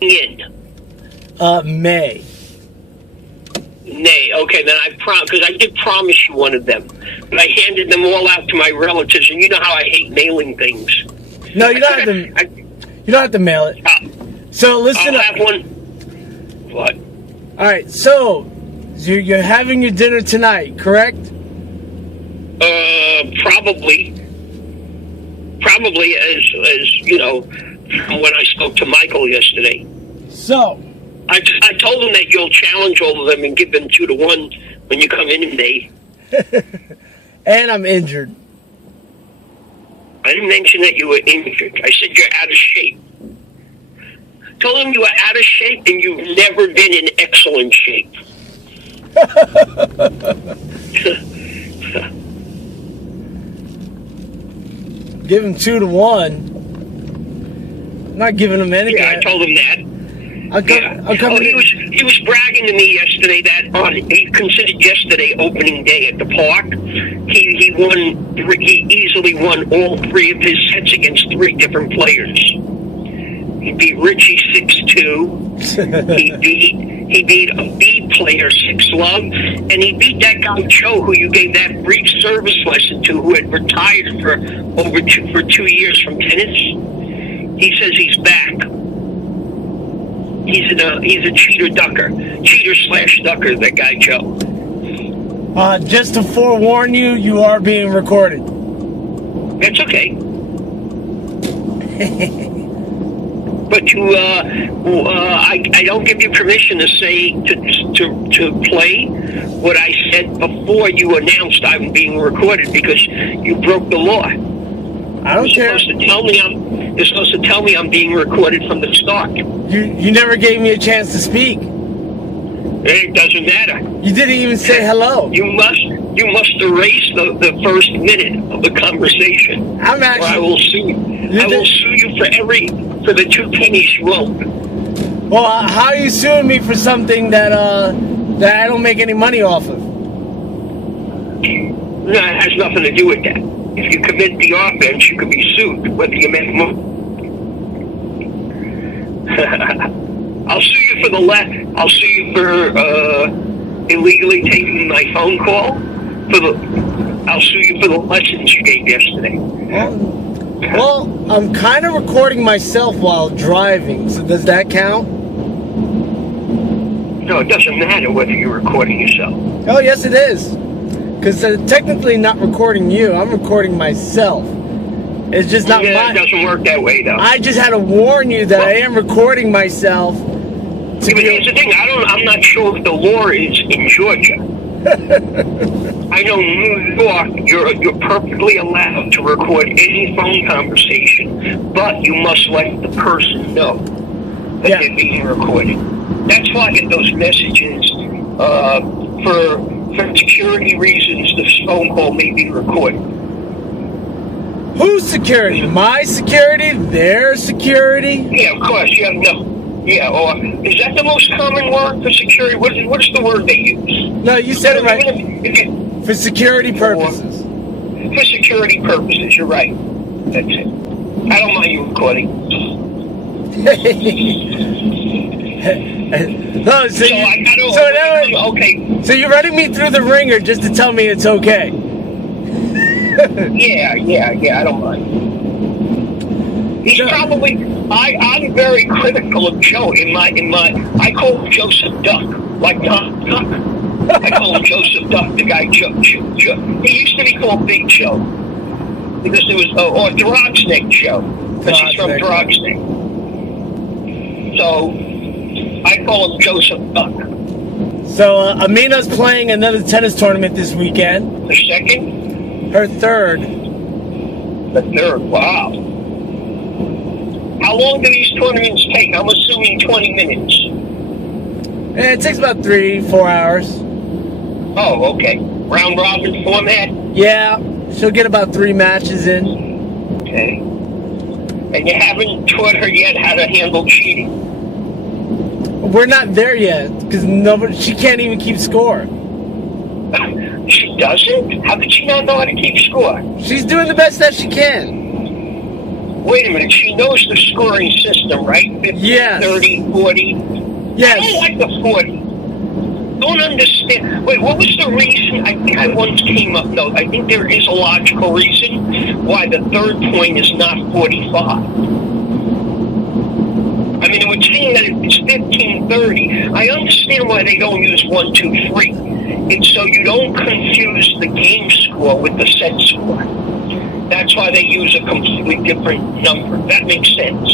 in? May. Nay, okay, then because I did promise you one of them. But I handed them all out to my relatives, and you know how I hate mailing things. No, you don't have to mail it. So listen I'll have one. What? All right, so you're having your dinner tonight, correct? Probably as you know, from when I spoke to Michael yesterday. So I told him that you'll challenge all of them and give them 2-1 when you come in May. And I'm injured. I didn't mention that you were injured. I said you're out of shape. Told him you were out of shape and you've never been in excellent shape. Give him 2-1. I'm not giving him anything. Yeah, I told him that. He was bragging to me yesterday that he considered yesterday opening day at the park. He easily won all 3 of his sets against 3 different players. He beat Richie 6-2. he beat a B player 6-love, and he beat that guy Joe who you gave that brief service lesson to, who had retired for 2 years from tennis. He says he's back. He's a cheater/ducker, that guy Joe. Just to forewarn you, you are being recorded. That's okay. But I don't give you permission to say to play what I said before you announced I'm being recorded, because you broke the law. I don't care. You're supposed to tell me I'm being recorded from the start. You never gave me a chance to speak. It doesn't matter. You didn't even say hello. You must erase the first minute of the conversation. I'm actually. Or I will sue you. I will sue you for the 2 pennies you owe. Well, how are you suing me for something that I don't make any money off of? No, it has nothing to do with that. If you commit the offense, you could be sued, whether you make money. I'll sue you for I'll sue you for illegally taking my phone call. I'll sue you for the lessons you gave yesterday. Well, I'm kind of recording myself while driving, so does that count? No, it doesn't matter whether you're recording yourself. Oh, yes, it is. Because technically not recording you, I'm recording myself. It's just not it doesn't work that way, though. I just had to warn you that I am recording myself. But here's the thing, I'm not sure if the law is in Georgia. I know in New York, you're perfectly allowed to record any phone conversation, but you must let the person know that they're being recorded. That's why I get those messages for security reasons. This phone call may be recorded. Whose security? My security? Their security? Yeah, of course. You have no. Yeah, or is that the most common word for security? What is the word they use? No, you said it right. For security purposes. For security purposes, you're right. That's it. I don't mind you recording. No, okay. So you're running me through the ringer just to tell me it's okay. Yeah, I don't mind. He's probably. I'm very critical of Joe. I call him Joseph Duck, like Duck. I call him Joseph Duck, the guy Joe. He used to be called Big Joe because there was or Drogsnake Joe, because he's from Drogsnake. So I call him Joseph Duck. So Amina's playing another tennis tournament this weekend. The second? Her third. The third, wow. How long do these tournaments take? I'm assuming 20 minutes. It takes about 3-4 hours. Oh, okay. Round robin format? Yeah, she'll get about 3 matches in. Okay. And you haven't taught her yet how to handle cheating? We're not there yet, because she can't even keep score. She doesn't? How could she not know how to keep score? She's doing the best that she can. wait a minute, she knows the scoring system, right? 50, Yes. 30, 40. Yes. I don't like the 40. Don't understand. Wait, what was the reason? I think I once came up. No, I think there is a logical reason why the third point is not 45. I mean, we're saying that it's 15-30. I understand why they don't use 1, 2, 3. It's so you don't confuse the game score with the set score. That's why they use a completely different number. That makes sense.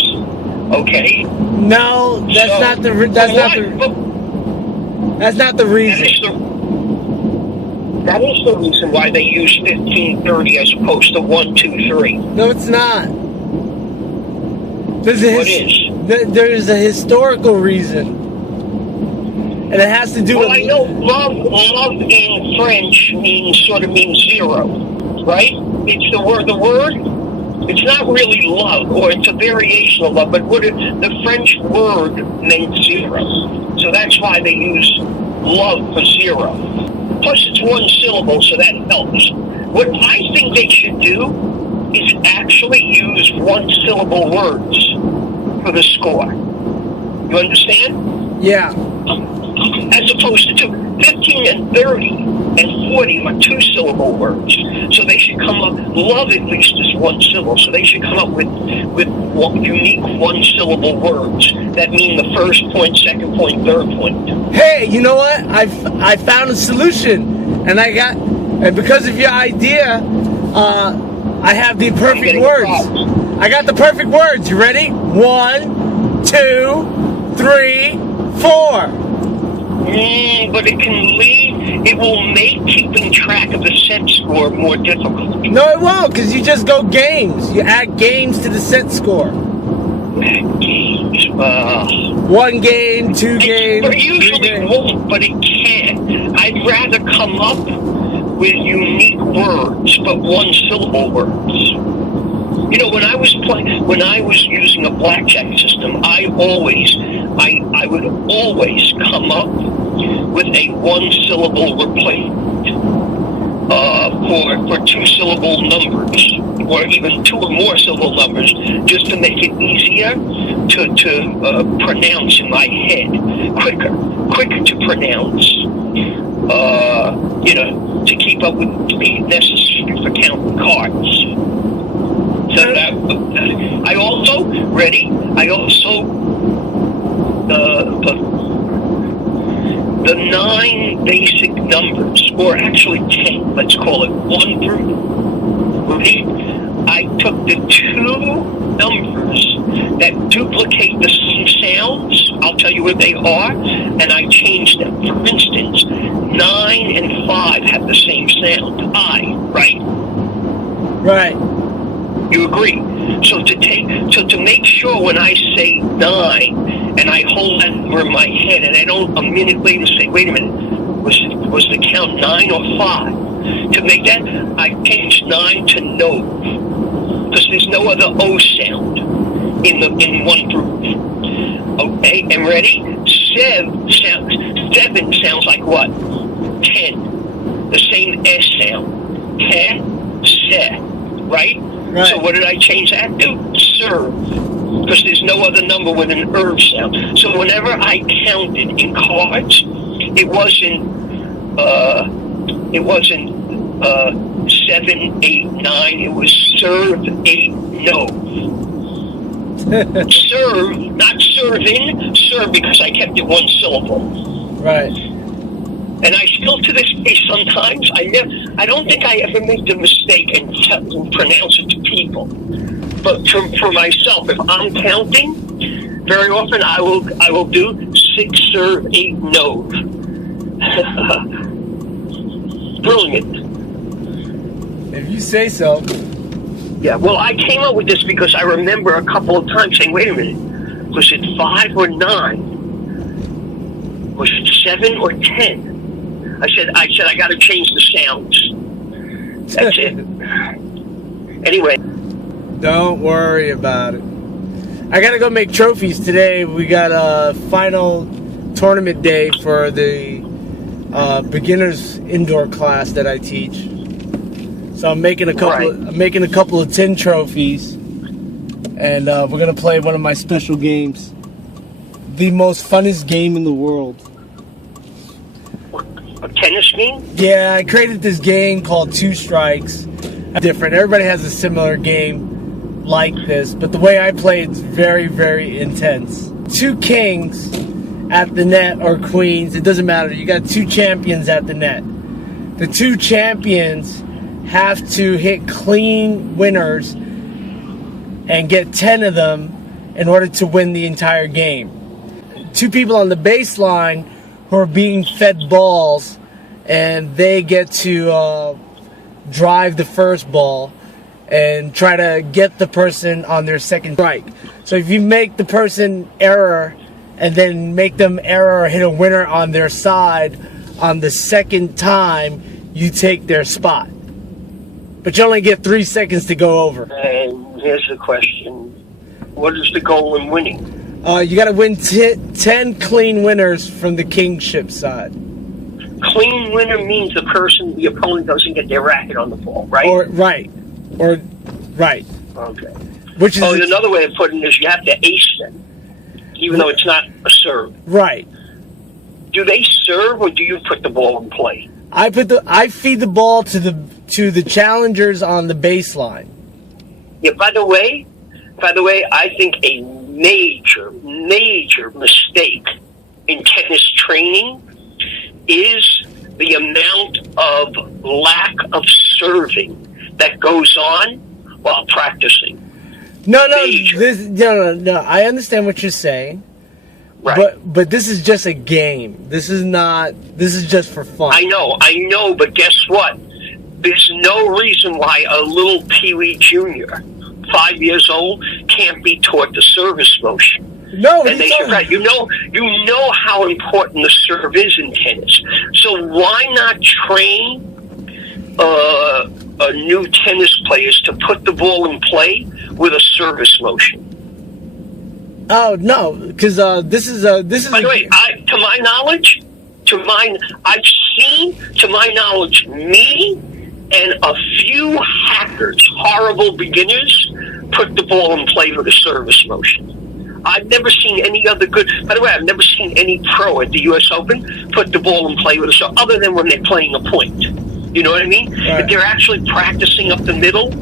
Okay? No, that's So, not the reason. That is the reason why they use 15-30 as opposed to 1, 2, 3. No, it's not. What is? There's a historical reason, and it has to do with. Well, I know love in French means 0, right? It's the word. It's not really love, or it's a variation of love, but the French word meant 0. So that's why they use love for 0. Plus, it's one syllable, so that helps. What I think they should do is actually use one-syllable words for the score. You understand? Yeah. As opposed to 15 and 30 and 40 are two-syllable words. So they should come up, love at least is one syllable, so they should come up with unique one-syllable words that mean the first point, second point, third point. Hey, you know what? I found a solution, and because of your idea, I have the perfect words. I got the perfect words. You ready? 1, 2, 3, 4. But it will make keeping track of the set score more difficult. No, it won't, because you just go games. You add games to the set score. Games. 1 game, 2 games. But it usually won't, but it can. I'd rather come up with unique words, but one-syllable words. You know, when I was using a blackjack system, I would always come up with a one-syllable replacement for two-syllable numbers, or even 2 or more syllable numbers, just to make it easier to pronounce in my head, quicker to pronounce. To keep up with the speed necessary for counting cards. So I also the 9 basic numbers, or actually 10, let's call it 1 through. I took the 2 numbers that duplicate the same sounds, I'll tell you what they are, and I changed them. For instance, 9 and 5 have the same sound, right? Right. You agree? So to make sure when I say 9 and I hold that number in my head and I don't a minute later say, wait a minute, was the count 9 or 5? To make that, I changed 9 to no, because there's no other O sound in one group. Okay, and ready? 7 sounds like what? 10. The same S sound. Te, se, right? Right. So what did I change that to? Serve. Because there's no other number with an ERV sound. So whenever I counted in cards, it wasn't 7, 8, 9. It was serve, 8, no. Serve, not serving, serve, because I kept it one syllable. Right. And I still, to this day, sometimes, I don't think I ever make the mistake and pronounce it to people. But for myself, if I'm counting, very often I will do 6, serve, 8, no. Brilliant. If you say so. Yeah, well, I came up with this because I remember a couple of times saying, wait a minute, was it 5 or 9? Was it 7 or 10? I said, I got to change the sounds. That's it. Anyway. Don't worry about it. I got to go make trophies today. We got a final tournament day for the beginners indoor class that I teach. So I'm making a couple. I'm making a couple of tin trophies. and we're gonna play one of my special games. The most funnest game in the world. A tennis game? Yeah, I created this game called Two Strikes. Different. Everybody has a similar game like this, but the way I play it's very, very intense. Two kings at the net, or queens, it doesn't matter. You got two champions at the net. The two champions have to hit clean winners and get 10 of them in order to win the entire game. Two people on the baseline who are being fed balls, and they get to drive the first ball and try to get the person on their second strike. So if you make the person error and then make them error or hit a winner on their side on the second time, you take their spot. But you only get 3 seconds to go over. And here's the question. What is the goal in winning? You got to win 10 clean winners from the kingship side. Clean winner means the opponent doesn't get their racket on the ball, right? Right. Okay. Which is another way of putting it is you have to ace them, even though it's not a serve. Right. Do they serve, or do you put the ball in play? I feed the ball to the challengers on the baseline. Yeah. By the way, I think a major mistake in tennis training is the amount of lack of serving that goes on while practicing. No. I understand what you're saying. Right. But this is just a game. This is just for fun. I know, but guess what? There's no reason why a little Pee-wee Junior, 5 years old, can't be taught the service motion. No, and they should. Right. You know how important the serve is in tennis. So why not train new tennis players to put the ball in play with a service motion? Oh no, because this is. By the way, to my knowledge, me and a few hackers, horrible beginners, put the ball in play with a service motion. I've never seen any other good. By the way, I've never seen any pro at the U.S. Open put the ball in play with a serve, other than when they're playing a point. You know what I mean? Right. If they're actually practicing up the middle.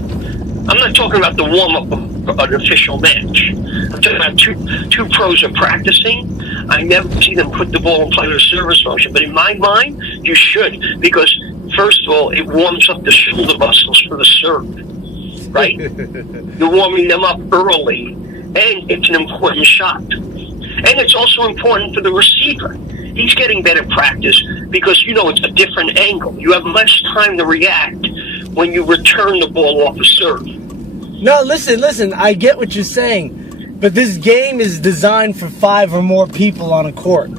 I'm not talking about the warm-up of an official match. I'm talking about two pros are practicing. I never see them put the ball in play with a service motion. But in my mind, you should, because first of all, it warms up the shoulder muscles for the serve, right? You're warming them up early, and it's an important shot. And it's also important for the receiver. He's getting better practice because, it's a different angle. You have less time to react when you return the ball off a serve. No, listen, I get what you're saying, but this game is designed for 5 or more people on a court.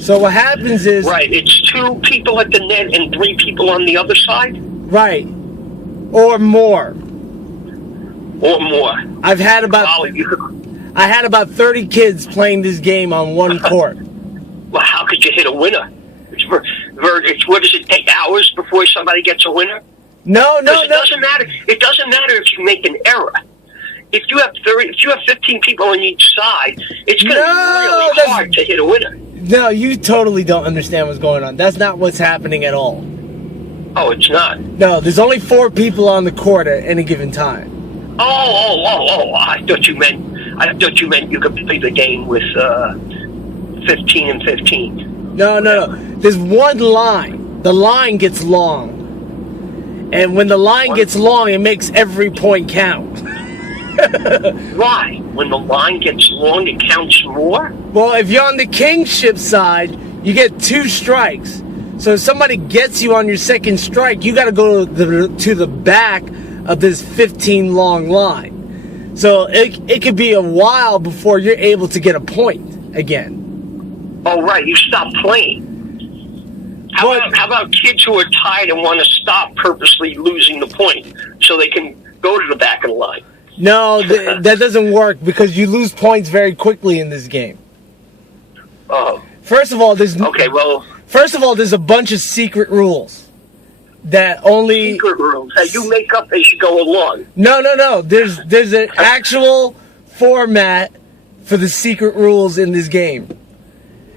So what happens is... Right, it's 2 people at the net and 3 people on the other side? Right. Or more. I had about 30 kids playing this game on one court. Well, how could you hit a winner? What does it take, hours before somebody gets a winner? No. It doesn't matter. It doesn't matter if you make an error. If you have 15 people on each side, it's going to be really hard to hit a winner. No, you totally don't understand what's going on. That's not what's happening at all. Oh, it's not. No, there's only 4 people on the court at any given time. Oh! I thought you meant you could play the game with 15 and 15. No. There's one line. The line gets long. And when the line gets long, it makes every point count. Why? When the line gets long, it counts more? Well, if you're on the kingship side, you get 2 strikes. So if somebody gets you on your second strike, you got to go to the back of this 15 long line. So it could be a while before you're able to get a point again. Oh, right. You stop playing. How about kids who are tired and want to stop purposely losing the point so they can go to the back of the line? No, that doesn't work because you lose points very quickly in this game. Oh. First of all, there's okay. Well, first of all, there's a bunch of secret rules. that only secret rules that you make up as you go along. No. There's an actual format for the secret rules in this game,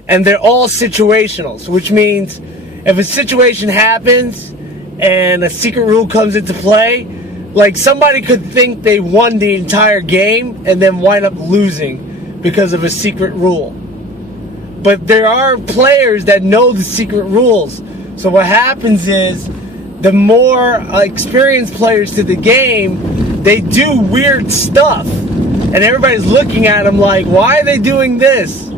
and they're all situational. Which means if a situation happens and a secret rule comes into play, like somebody could think they won the entire game and then wind up losing because of a secret rule. But there are players that know the secret rules. So what happens is, the more experienced players to the game, they do weird stuff. And everybody's looking at them like, why are they doing this?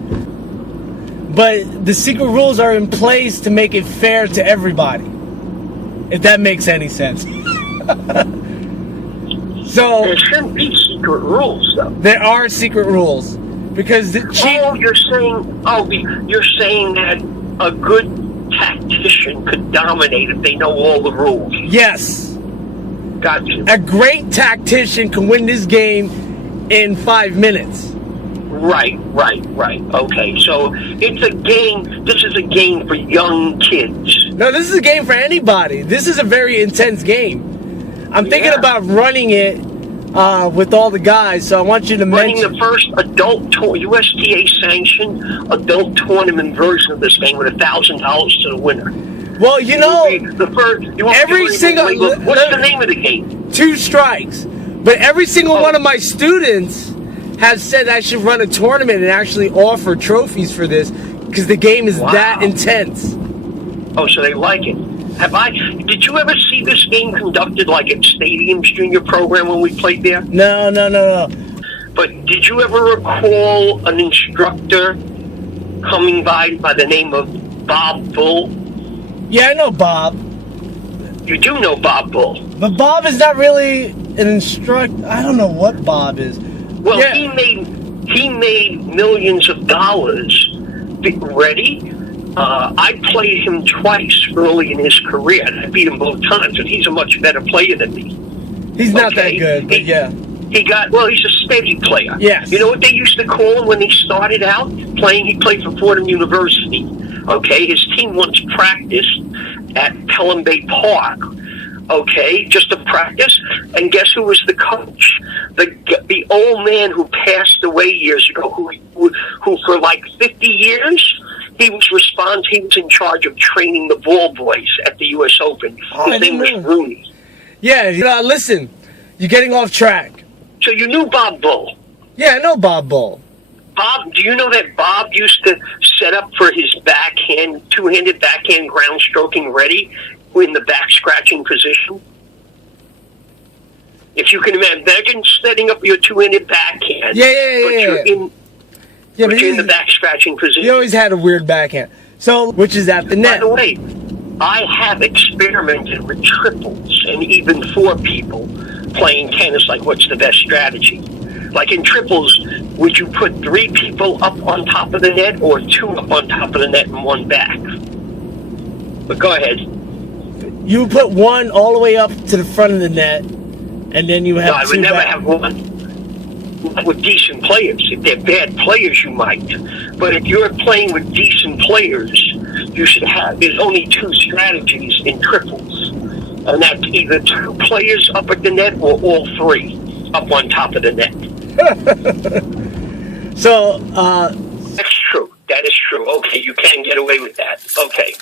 But the secret rules are in place to make it fair to everybody. If that makes any sense. So there shouldn't be secret rules, though. There are secret rules. Because the you're saying that a good tactician could dominate if they know all the rules. Yes. Gotcha. A great tactician can win this game in 5 minutes. Right. Okay, so it's a game. This is a game for young kids. No, this is a game for anybody. This is a very intense game. I'm thinking about running it with all the guys, so I want you to mention... Running the first adult USTA sanctioned adult tournament version of this game with $1,000 to the winner. Well, you know, every single... What's the name of the game? 2 strikes. But every single one of my students has said I should run a tournament and actually offer trophies for this because the game is that intense. Oh, so they like it. Did you ever see this game conducted like at Stadium's junior program when we played there? No. But did you ever recall an instructor coming by the name of Bob Bull? Yeah, I know Bob. You do know Bob Bull. But Bob is not really an instructor. I don't know what Bob is. Well, he made millions of dollars. Ready? I played him twice early in his career, and I beat him both times, and he's a much better player than me. He's not that good, but yeah. He's a steady player. Yes. You know what they used to call him when he started out playing? He played for Fordham University. Okay, his team once practiced at Pelham Bay Park. Okay, just to practice, and guess who was the coach? The old man who passed away years ago, who for like 50 years, he was in charge of training the ball boys at the U.S. Open. His name was Rooney. Yeah, listen, you're getting off track. So you knew Bob Bull? Yeah, I know Bob Bull. Bob, do you know that Bob used to set up for his backhand, two-handed backhand ground stroking ready in the back scratching position? If you can imagine setting up your two-handed backhand. You're in the back scratching position. He always had a weird backhand. So, which is at the net. By the way, I have experimented with triples and even 4 people playing tennis, like what's the best strategy. Like in triples, would you put 3 people up on top of the net or 2 up on top of the net and 1 back? But go ahead. You would put 1 all the way up to the front of the net, and then you have 2 I would never have 1. With decent players. If they're bad players, you might. But if you're playing with decent players, you should have... There's only 2 strategies in triples. And that's either 2 players up at the net or all 3 up on top of the net. So, that's true. That is true. Okay, you can get away with that. Okay.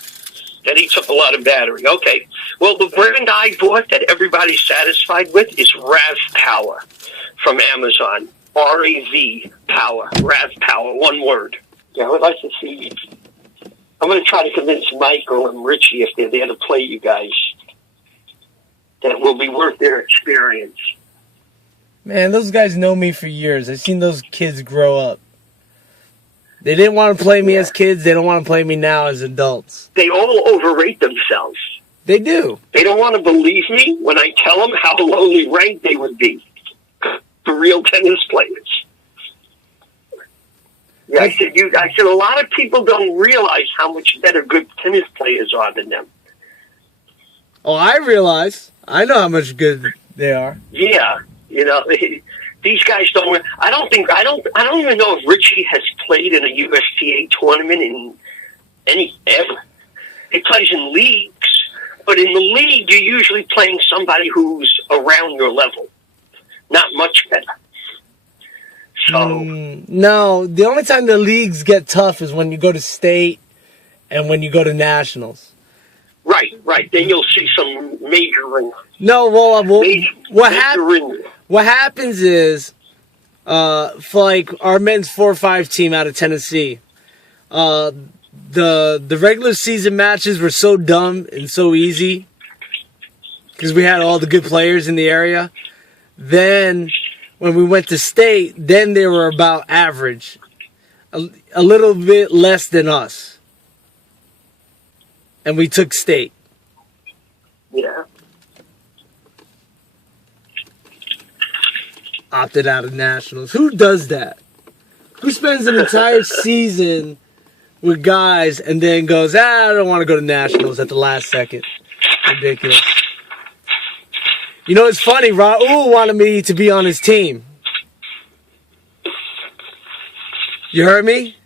That eats up a lot of battery. Okay. Well, the brand I bought that everybody's satisfied with is Rav Power from Amazon. R-A-V Power. Rav Power. 1 word. Yeah, I would like to see... I'm going to try to convince Michael and Richie, if they're there to play you guys, that it will be worth their experience. Man, those guys know me for years. I've seen those kids grow up. They didn't want to play me as kids. They don't want to play me now as adults. They all overrate themselves. They do. They don't want to believe me when I tell them how lowly ranked they would be for real tennis players. Yeah, I said, a lot of people don't realize how much better good tennis players are than them. Oh, I realize. I know how much good they are. Yeah, these guys don't. I don't even know if Richie has played in a USTA tournament in ever. He plays in leagues, But in the league, you're usually playing somebody who's around your level, not much better. So no, the only time the leagues get tough is when you go to state and when you go to nationals. Right. Then you'll see some majoring. No, what happens is, for like our men's 4-5 team out of Tennessee, the regular season matches were so dumb and so easy because we had all the good players in the area. Then when we went to state, then they were about average, a little bit less than us, and we took state. Yeah. Opted out of nationals. Who does that? Who spends an entire season with guys and then goes, I don't want to go to nationals at the last second? Ridiculous. You know, it's funny. Raul wanted me to be on his team. You heard me?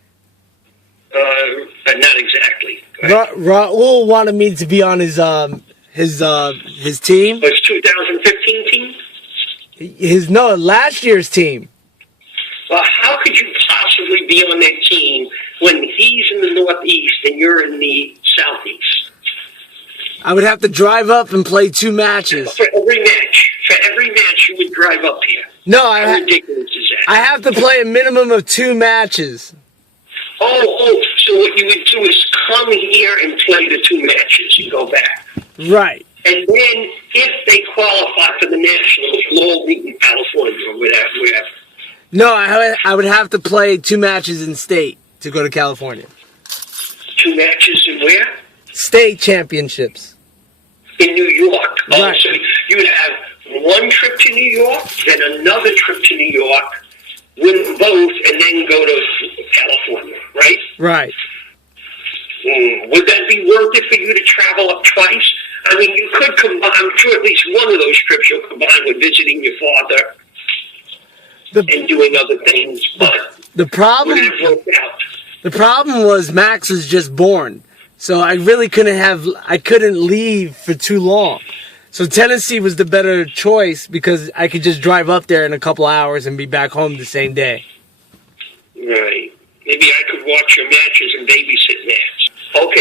Not exactly. Raul wanted me to be on his team. His 2015 team? Last year's team. Well, how could you possibly be on that team when he's in the Northeast and you're in the Southeast? I would have to drive up and play 2 matches. For every match, you would drive up here. No, how ridiculous is that? I have to play a minimum of 2 matches. Oh, so what you would do is come here and play the 2 matches and go back. Right. And then, if they qualify for the Nationals, you'll all meet in California or wherever. No, I would have to play 2 matches in state to go to California. 2 matches in where? State championships. In New York. Right. Oh, so you would have one trip to New York, then another trip to New York, win both, and then go to California, right? Right. Would that be worth it for you to travel up twice? I mean, you could combine, I'm sure at least one of those trips you'll combine with visiting your father and doing other things, but the problem was Max was just born. So I really couldn't leave for too long. So Tennessee was the better choice because I could just drive up there in a couple hours and be back home the same day. Right. Maybe I could watch your matches and babysit Max. Okay.